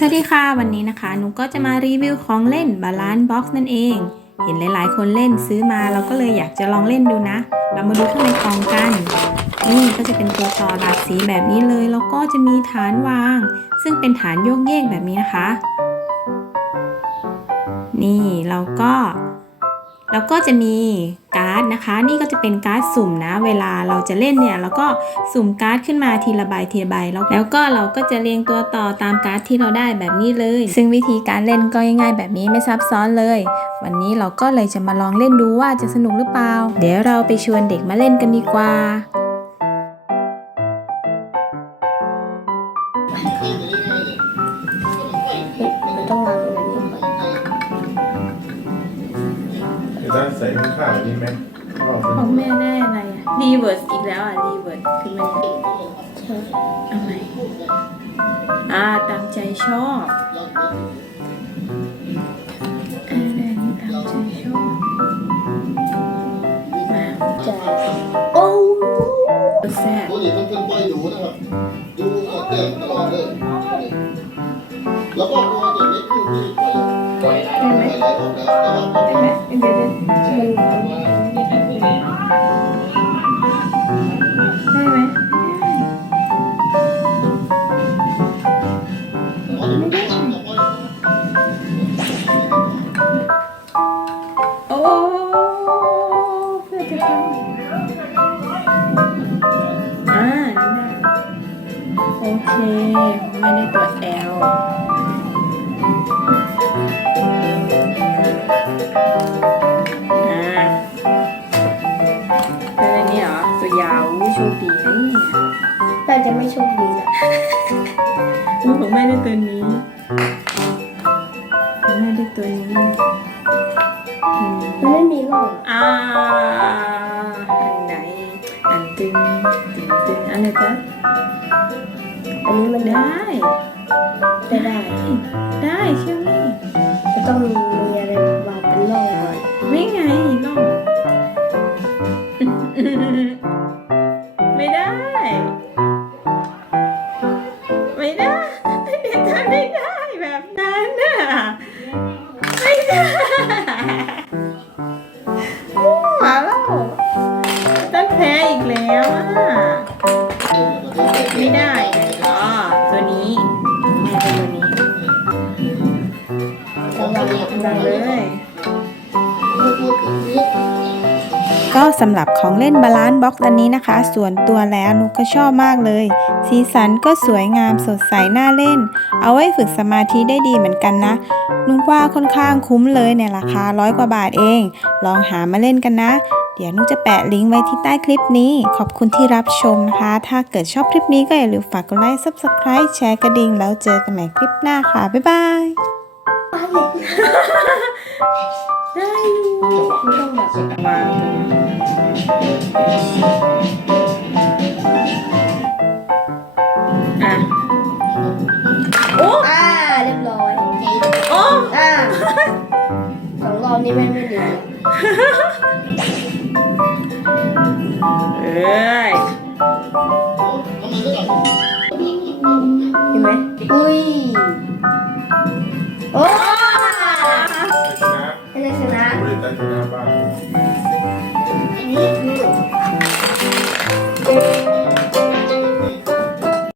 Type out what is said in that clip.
สวัสดีค่ะ วันนี้นะคะหนูก็จะมารีวิวของเล่นบาลานซ์บ็อกซ์นั่นเอง เห็นหลาย ๆ คนเล่นซื้อมาเราก็เลยอยากจะลองเล่นดูนะ เรามาดูข้างในกล่องกัน นี่ก็จะเป็นตัวต่อหลากสีแบบนี้เลย แล้วก็จะมีฐานวาง ซึ่งเป็นฐานโยกเยกแบบนี้นะคะ นี่เราก็ แล้วก็จะมี การ์ดนะคะ นี่ก็จะเป็นการ์ดสุ่มนะ เวลาเราจะเล่นเนี่ยเราก็สุ่มการ์ดขึ้นมาทีละใบทีละใบแล้วแล้วก็เราก็จะเรียงตัวต่อตามการ์ดที่เราได้แบบนี้เลย ซึ่งวิธีการเล่นก็ง่ายๆแบบนี้ไม่ซับซ้อนเลย วันนี้เราก็เลยจะมาลองเล่นดูว่าจะสนุกหรือเปล่า เดี๋ยวเราไปชวนเด็กมาเล่นกันดีกว่า ใส่ข้าวนี่ไหมก็ของแม่ได้อะไรอะรีเวิร์สอีกแล้วอะรีเวิร์สคือมันใช่เอาไหมอ่าตามใจชอบอะไรนี่ตามใจชอบมาจะโอ้ตัวแซ่บปกติมันเป็นใบหนูนะครับดูเต็มตลอดเลยแล้วก็ตัวจะเล็กขึ้นที่ ได้ไหมไหลออกแล้วแต่ว่าได้ไหมเดี๋ยวเดี๋ยวเดียวมันได้ไหมไม่ได้โอ้เพื่อจะทำอ่านี่ได้โอเค ไม่ได้ตัว L โชคดีนะอู้ของแม่ได้ตัวนี้ของแม่ได้ตัวนี้อืมมันไม่มีร่องอ่าอันไหนอันตึงตึงตึงอันไหนจ๊ะอันนี้มันได้ได้ไม่ได้ได้เชื่อมี่จะต้องมีอะไร ไม่ได้อ๋อตัวนี้แม่เป็นตัวนี้จะวางวางเลย ก็สำหรับของเล่นบาลานซ์บ็อกซ์อันนี้นะคะ ส่วนตัวแล้วนุกก็ชอบมากเลย สีสันก็สวยงามสดใสน่าเล่น เอาไว้ฝึกสมาธิได้ดีเหมือนกันนะ นุกว่าค่อนข้างคุ้มเลยเนี่ยราคาร้อยกว่าบาทเอง ลองหามาเล่นกันนะ เดี๋ยวนุกจะแปะลิงก์ไว้ที่ใต้คลิปนี้ ขอบคุณที่รับชมนะคะ ถ้าเกิดชอบคลิปนี้ก็อย่าลืมฝากกดไลค์ subscribe แชร์กระดิ่งแล้วเจอกันใหม่คลิปหน้าค่ะบ๊ายบายได้อยู่ไม่ต้องแบบวาง อะโอ้อ่าเรียบร้อยโอ้อ่าสองรอบนี้ไม่ไม่เหลือเอ้ยเห็นไหมอุ้ยโอ้ชนะให้ได้ชนะบริษัทชนะบ้างอันนี้คือ